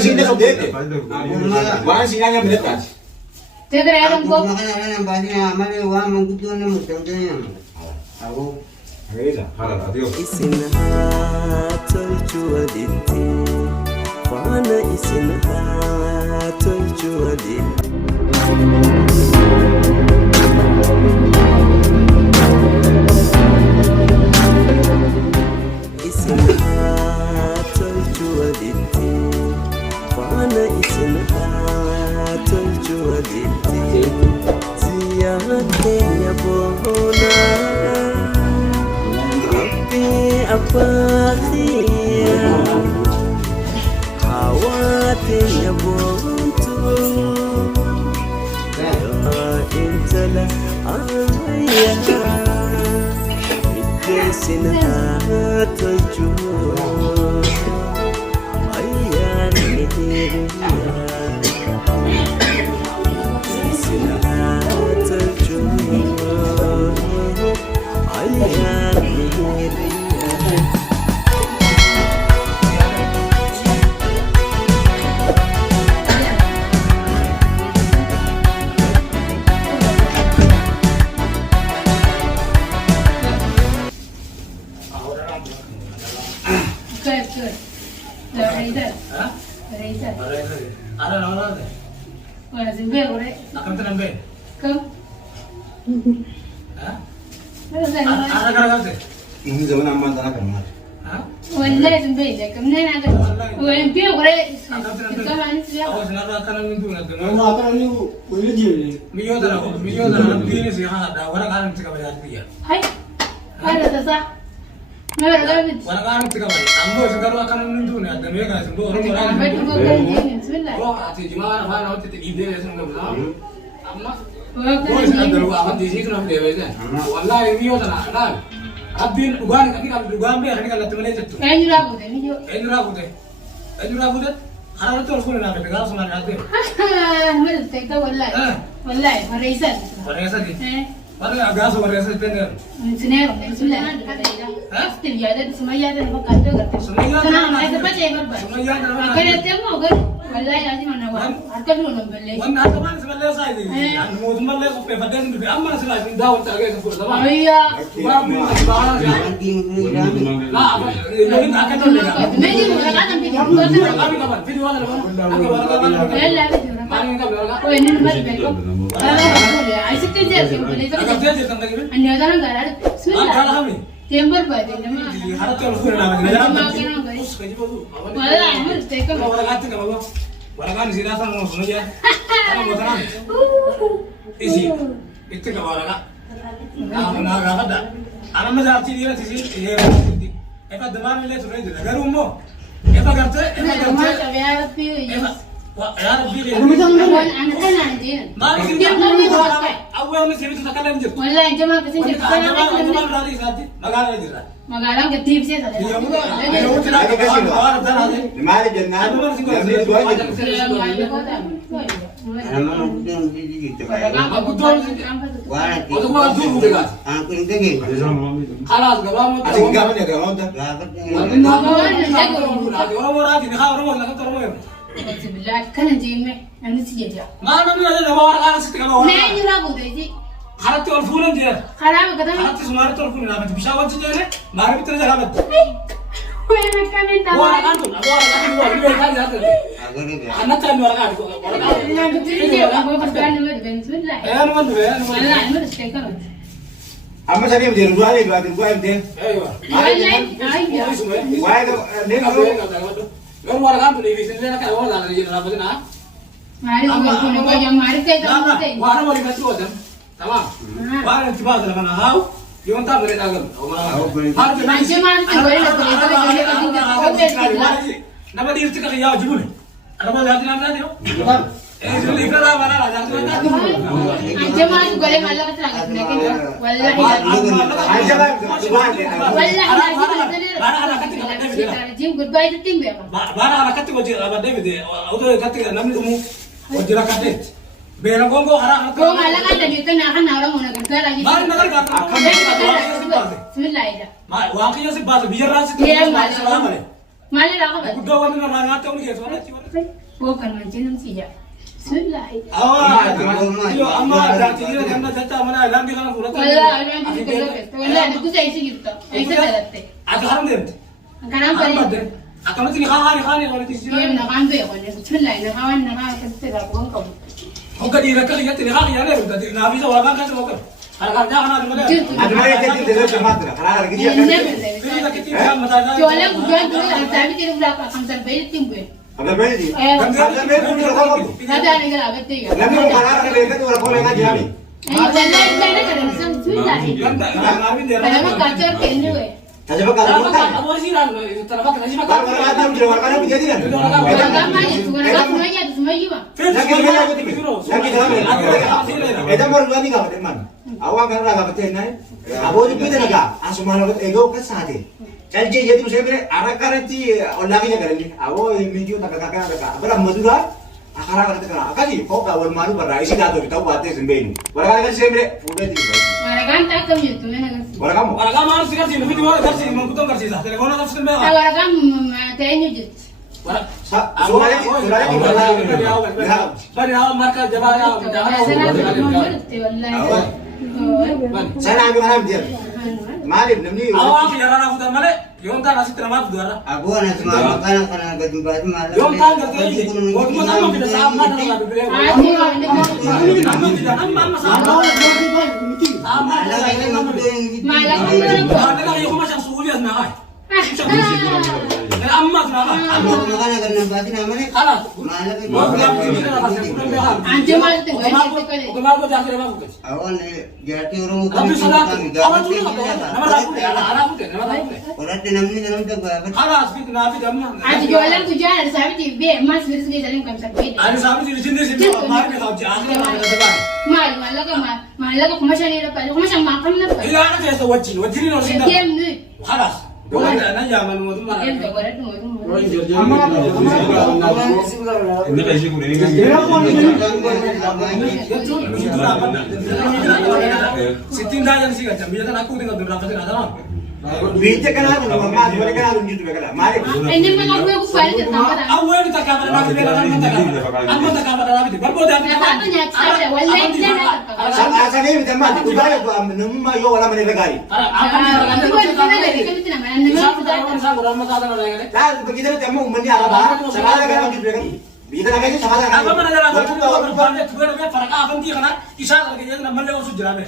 sini sodete. Waan sinanya biletas. Tegre alam ko. Makanya ang basi na amali wa mangkuto na mo tangtanya. Ako. Ageza. Hala, adios. Isinaha tolchuaditi Fana isinaha tolchuaditi Isinaha tolchuaditi Fana isinaha tolchuaditi Ziyate ya bona Apatia Hawati ya buntu Ya intala ayah Ikesina tajur Ayah nihiriya Ikesina tajur Ayah nihiriya Good. Razor. Hah? Razor. Ada nama apa? Wala zimbe ore. Akan tu nambe. Kam. Hah? Wala zimbe. Ada kerja apa? Ini zaman aman tanah kamar. Hah? Wala zimbe je. Kam ne na ga. Wala zimbe ore. Akan tu nambe. Kam ani siya. Awas nak akan nambe tu nak. Ano akan ni boleh je. Miyo dah begini sih ada orang kan cakap berarti dia. Hai. Wala tasa. Mera ga bit. Orang kan cakap berarti. Ambo sekarang akan nambe tu nak. Dan mereka semua orang orang. Betu ko kan je. Bismillah. Oh, ati jemaah mana nanti ide semua betul. Amma. Wa Boy kan sekarang je. dulu akan di sini nambe betul. Wallahi miyo dah nak. Abdin dugaan kan dugaan be kan kalau temen itu. Kan jura bude ni jo. Enjura bude. Harap tu orang nak pegang sama nak ada. Mera tekta wallahi. Wallahi Razor. Warga sih. Eh. Warga agak so warga sih bener. Sinero, bismillah. Astil yada sumayya da ba kanto garte. Sumayya. Sana ma da bace barba. Sumayya da ba. Akare temo gar. Wallahi lazim na wa. Arkal no balle. Wannan haka ma sai balle sai dai. An mu dun balle ko pe fadan bi amma sai lazim dawo ta ga ko da ba. Ayya. Ba bi ba ya. La ba ne aka to le ga. Me ji mo ga kan bi ko Abi ta. ka ba video wala ba. Aka wala ka ba. Wallahi bi jura. Mani ka wala ka. Ko ni mar be ko. Ai sitte je ke bole ta. Aka je tan lagi. Anya da nan gara. An Bismillah. kala hami. Tembar ba de ma. Harap tu orang na ga. Ma kana gari. Kaji ba. Wallahi mar te ko. Wala ka ta ba. Wala ka ni sira san mo suno ya. Ana mo tanan. Isi. Itu ka wala ka. Na ga kada. Ana ma ja ti dira ti si. Eka damar mile tu rai dira. Garu mo. Eka garte. Ma ta ya rabbi. Eka. Wa ya rabbi le. Ana kana din. Ma ni sira. Awal ni sira tu takalan je. Wallahi jama ka sin Wani sana ka ka. jama rari sati. Magala jira. Magalang ke tip se sa. Ya mu. Ayo tira ka ba. Awal tan ade. Mari jangan. Ano man singo. Ini dua aja. Ama mangkuto na dito. Aku tu. Wala ki. Oto mo tu buka. Ang kuntagi. Khalas gaba mo. Asing kamu ni kamu dah. Dapat Orang mau rajin, orang mau nak orang mau. Kana jimme ani sijeja. Mana ni ada orang orang situ kalau Ne orang. ni rabu de ji. Harat tu orang dia. Kharab kada. Harat tu semua tu orang nak bisa awak saja ni. Mari kita jalan bet. Wena kana ta. Orang kan tu, orang kan tu, dia kan jalan. agari ga. Anak cakap orang kan, orang kan. Na bitri je ko pasal ni med bismillah. Eh, mana tu? Wallahi mer steka. Amma tadi dia dua ni dua dia. Eh, Wallahi ayya. Wah itu ni kamu. Orang orang kan tu ni sini nak orang nak jadi apa tu nak? Mari ko yang mari kai ta. Orang mau dibantu orang. Tamam. Orang tiba dalam mana hau? Yang tak boleh dalam. Har tu Manche man se gore na ko ta jone ka din ta ko be. Nama diri tu kalau ya jubul. Ada mana jadi nama dia? Eh, jadi kalau mana lah jadi nama. Manche man gore malla ka tra ka. Wallahi. Aja lah. Wallahi. Jim goodbye to timbe. Bara anak kati wajib apa David? Auto kati namni kamu wajib katet. Bela gongo harap. Ko malla ka da ni kana kana orang mona ka lagi. Mari nagar kata. Bismillah ida. Ma wakinya si bahasa biar rasi tu. Iya, Salam ale. Maal irraa qabate? Guddoo wanni namaa nyaata wani keessu walitti walitti. Boo kan wajjin namsi jaa. Bismillaahi. Yoo amma daaktiira kan jecha mana laambii kana fuudhata. Wallaahi waan jiru kan loqette. Wallaahi dubbii isa isi jirta. Isa dalatte. Ati haram deemte. Kanaan fayyadu. Akkamatti ni haani walitti Yoo jira. nagaan beeku bismillaahi nagaa waan nagaa akkasitti irraa bu'uun qabu. Hogga dhiira akka kiyyatti ni haani yaadee dhugda. Naafisa waaqaan keessa boqotu. Harkaan jaa kanaa dhuma Jirtu. Ati malee jechuun teessoo jamaatira. Karaa gara gidii Inni akka. beekne. Firii takkitti isaan mataa isaa. Ijoolleen guddaan dura altaabbii jedhu biraa kan salphee ittiin bu'e. Abdul Bayi. Eh. Abdul Bayi kun jira koo. Nadaan egaa dhaabbattee egaa. Namni kun karaa gara beekatu warra koo beekaa jiraami. Wallaahi illee kan ibsan bismillaahi. Kana fakkaatee harka inni bu'e. Tajaajila karaa kun taa'e. Amoosiidhaan talafa kana jima Kalau orang ada macam orang ada begitu kan? Waragaa maal jettu waragaa funaayyaa jettu sumayyuma. Lagi mana aku tipi? Lagi dalam. Kita baru dua nih kawan teman. Awak kan orang kawan teman. Abu itu beda naga. Asumah naga ego kan sahade. Jadi jadi tu saya beri arah kanan ti orang lagi kan ni. Abu minggu tak kakak naga. Abang madura. Akara kan kita. Akali kau kawan malu berai sih dah tu kita buat tes sembenu. Orang kan saya beri udah tipi. Waragaan takkam jettu mana kan. Orang kamu? Waragaa maal si garsiisa nuti waan garsiisa manguddoo garsiisa telefoona qabsiisan beekaa. Waragaan ta'eenyu jettu. Suraya di mana? Bari haa marka jabaa yaa Saya nak ambil dia. Mari namni. awaa yaraa fuutan malee yoon taan asitti namaa fuutu irra. Aku anak semua makanan karena gadu batu malam. Yoon taan gartee waantuma amma fida saa ammaa nama laa bibiree. Amma fida amma saa amma. Maallaqa yoo kuma shan suuqii as naqaa. Amma naqaa. Aku makanan karena batu namanya. Kalaas. Anjir maal ta'e wayii Ogumaa goota asirra maa fuukkati. Awak ni jadi orang Abdi bukan sodaatu. Awwan tuuli qabda. Nama laa fuute. Alaa fuute. Nama laa fuute. orang tenang ni dalam tu apa? Kalaas fit naa fit amma. Ati ijoolleen guyyaa adda saabiti bee ammas firis geessanii kan salphee. Ani saamiti jinni sinni maarmi qabdi. Asirra maa gasa baane. Maal maallaqa kuma shanii dhaqqa kuma shan maaqam dhaqqa. Ilaana keessa wajjin hin horsiin dha. Deemnu. Kalaas. Goota na yaaman mootummaa. Deemtu godhadhu mootummaa. Ini kasih gue ini. Sitting dayan sih kan, biasa aku tinggal berapa sih ada orang. Bijak kan aku nama mas, mereka kan aku gitu mereka. Mari. Ini memang aku balik ke tempat. Aku yang tak kabar nabi bela kan aku tak kabar nabi. Baru dah. Kata nyak saya, wallahi tidak. Asal ini kita mati. Kita ya tu nama yo orang mereka kali. Dah begitu kita mau mandi apa? Sama kan aku gitu mereka. Kita nak itu sama kan. Apa mana jalan? Aku banyak tuh ada farak apa nanti kan? Isah lagi jadi nama le usut jalan.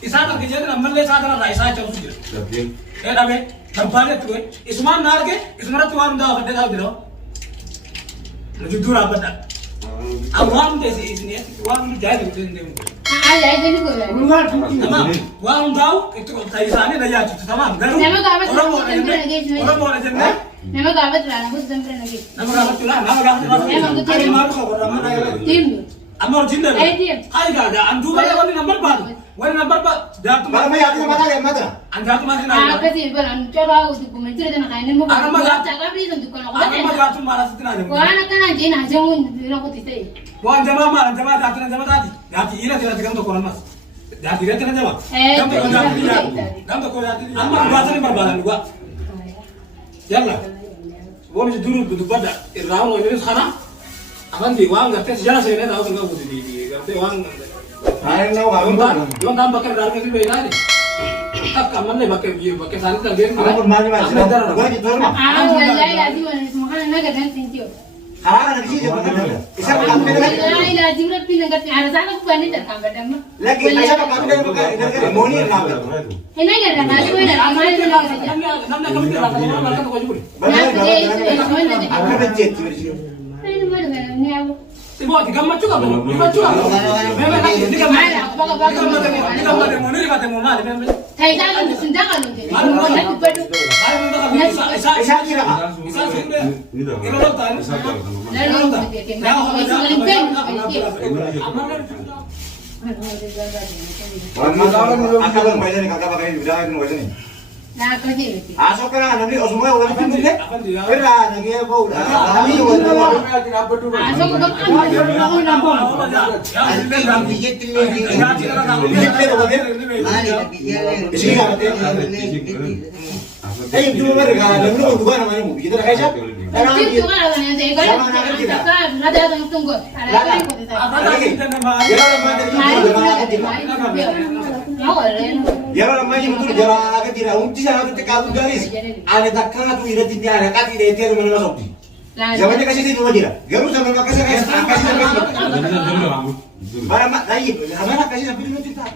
Isah lagi jadi nama le saat ada isah jauh usut jalan. Tapi tempat itu isman nar ke isman tu orang dah ada tahu dia. Jujur apa dah? Awam deh sih ini, awam jadi itu ini. Ada ini kok. Tamam, awam tahu itu kalau isahnya dah jadi tamam. Orang mau ada jenis. Nama gawat lah, aku sampai lagi. Nama kamu tu lah, nama kamu tu lah. Hari malu kau orang mana yang Tim. Amor jinda. Tim. Hai gak ada, andu kaya wani number baru. Wani number baru. Jatuh. Kalau mai aku mata dia mata. Anjatu masih Ah, nanya. kasi baran coba aku tuh komen cerita nak ini mau. Anak mah gak- Cakap beli untuk kalau Aku mah jatuh marah situ nanya. Wah, anak kan aja nah jangan bilang aku tisai. Wah, jamaah mah, jamaah jatuh jamaah tadi. Jatuh ila tidak tidak untuk orang mas. Jatuh dia tidak jamaah. Kamu tak jatuh dia. Kamu tak jatuh. Amma gua sini berbalan gua. Yalla. Gua mesti dulu duduk pada. Irau ini sekarang. Akan di uang ngerti sejarah saya ini tahu enggak butuh di ngerti uang. Ayo nak aku Yang yang tambah pakai darah itu beda nih. Tak kaman nih pakai sanit lagi. Aku mari mas. Gua di luar mah. Ah, wallahi lazim semua kan naga dan sintio. Karena nak sih jangan ada. Isa kan kami dengan. Wallahi lazim rapi naga ada sana aku bani tak kamar dama. Lagi isa kan kami dengan bukan moni nak. Ini enggak ada kali mana amal itu naga saja. Namanya kami tidak tahu orang mereka tuh kau juga. Aku bencet. Ini mana ni aku. Ibu, tiga macam juga, tiga macam. Memang tiga Mana aku baga baga. tiga macam mana ni macam mana? Memang. Thầy ra kan sendang kan tu. Mau nak betul. Isa kira. Isa sudah. Ini loh tan. Lalu kita nak itu paling pen. Akal orang bayar ni kakak pakai sudah itu bayar ni. Nah, kerja itu. Asok kan nanti semua orang pun ni. Kira nanti bau. Kami orang. Asal aku bakal aku nampak. Pijit ni. Mari pijit. Isi kan? Eh, cuma mereka lalu dua namanya mu. Kita kaisa. Karena Itu kan ada yang saya kan ada yang tunggu. Ada yang ikut saya. Jalan lamanya itu jalan kecil. Jalan lamanya itu jalan kecil. Unti sana itu tekadu garis. Ada takkan tu ira tinja ada kati dia itu mana masuk di. Zamannya kasih itu aja. Garu sama makasih kasih kasih. Bara mak lagi. Mana kasih sampai itu kita.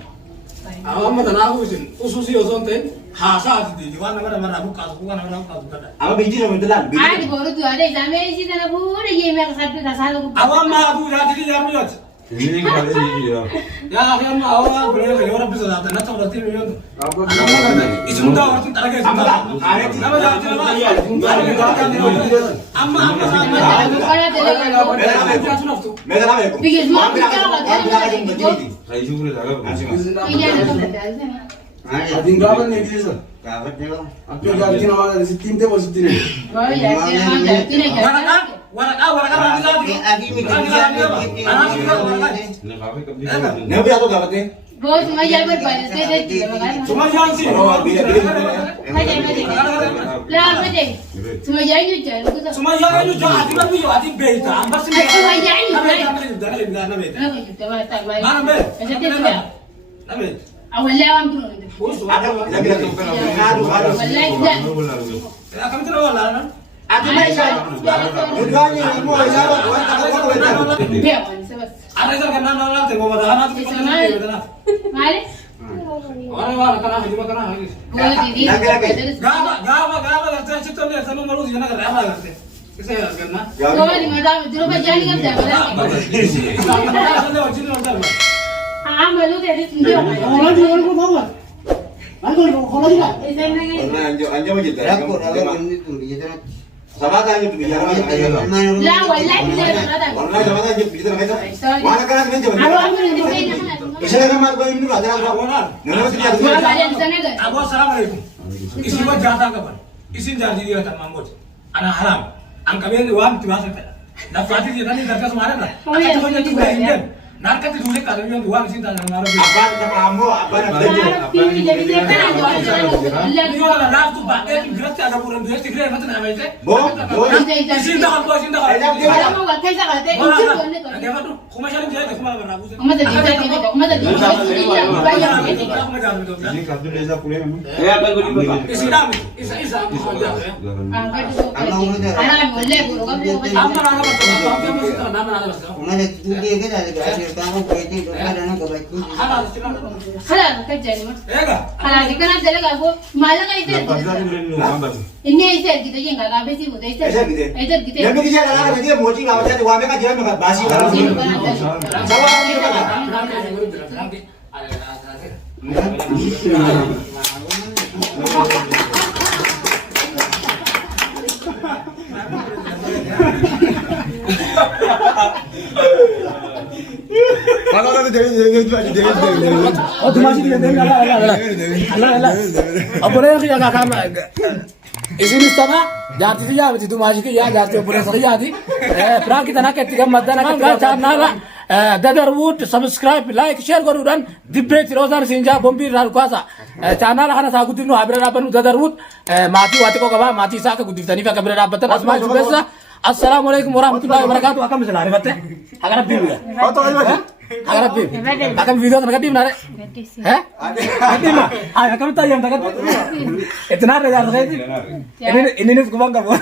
Awam mata nahu isin ususi osonte hasa di diwan nama nama rabu kasu bukan nama nama kasu kada. Apa biji nama telan? Ada baru tu ada sampai isi tanah pura je mereka satu kasar. Awam mah tu jadi jamu ya. Ini kali ini ya. Ya akhirnya mah awam beliau ke orang bisa datang nanti orang tim yang. Apa Isi muda orang tak ada Apa? Ada nama jadi nama. Amma amma sama. Kalau ada Mereka nama itu. Bikin semua Ambil aja begini. Kayak juga ada. iya ada tu. Ading berapa nih dia sih? Kawat dia. Aku ganti nama dari tim teh positif nih. Oh ya, tidak Waraka nanti. Adi minta dia. Ini kafe kebdi. Nabi aku dapat deh. Bos cuma jalan berbaris saya tidak makan. Cuma jangan sih. Oh, bila. Lah apa deh? Cuma jalan je jalan. Cuma jangan itu jangan hati baru yo hati beta. Ambar sih. Cuma jalan je. Mana be? Macam tu ya. Nabe. Awalnya awam tu. Ada lagi lagi. Aduh. Wallahi tidak. Akan terus wala. Ada macam. Dua-duanya mau sahabat, orang tak tahu betul. Biar sebab. Ada yang kena nala tengok pada anak tu. Mari. Orang kena juga kena lagi. Bos ini. Gaba kita cerita ni sama malu jangan kena apa kata. Saya kena. Kau ni madam dulu berjalan kan dah. Ah malu dia di sini. Orang juga orang tahu kan? Aku kalau juga. Saya nak. Orang anjing macam tu. Aku dah ini tu dia tu. Sama tak anjing tu bicara macam Lah wallahi tidak ada. Orang sama tak anjing bicara macam. Mana kan anjing macam. Aku ambil di sini. Bisa kan mak kau ini ada apa? Nana mesti dia. Gua balik di sana kan. Abu assalamualaikum. Isi buat jatah kapan? Isi jadi dia tak mampu. Anak haram. Angka dia wam tu masa tak. Dah fati dia tadi dah kemarin dah. Aku tu jadi juga Indian. Narkat itu dulu kalau dia wam sih tak ngaruh. Apa nak kamu? Apa nak Pilih jadi dia kan ada. Ini orang nak tu bah. Gerak ada orang dia segera macam mana itu? Bo. Isi dah kalau isi dah. Ada mau gak kaisa kata itu tu ni tu. Dia tu. Kuma cari dia tu kuma berabu. Kamu tadi kita kamu tadi. Bayar ini. Ini kartu desa punya memang. Isi dah. Isa. Angkat tu. Anak boleh guru kamu. Amma nak apa? Nama nak apa? Mana tu dia ke dah kamu berarti ada nak baca. Halal. Halal kerja ni mah. Ega. Halal jika nak jalan aku malah kan itu. Ini itu kita yang nggak habis itu itu. Itu kita. Yang kita jalan dia mochi nggak macam tu. Wameka jalan macam basi kalau. Sama dia kan. Kalau ada jadi Oh, tu masih dia dengar lah. Apa lagi yang akan Isini sana jati dia begitu masih ya jati operasi jadi. Pra kita nak ketika madana kita channel Dadarwood subscribe like share garu dan debate rozan sinja bombi rar kuasa channel hana sa gudinu habra rabanu Dadarwood mati wati ko kaba mati sa ka gudif tani fa kabra rabatan asma jubesa. Assalamualaikum warahmatullahi wabarakatuh. Akan bisa lari batte. Agar abdi ya. Oh to aja. Agar abdi. Akan video nak abdi nare. Abdi mah. Akan tayang tak. Itna rezar saya. Ini kubang kamu.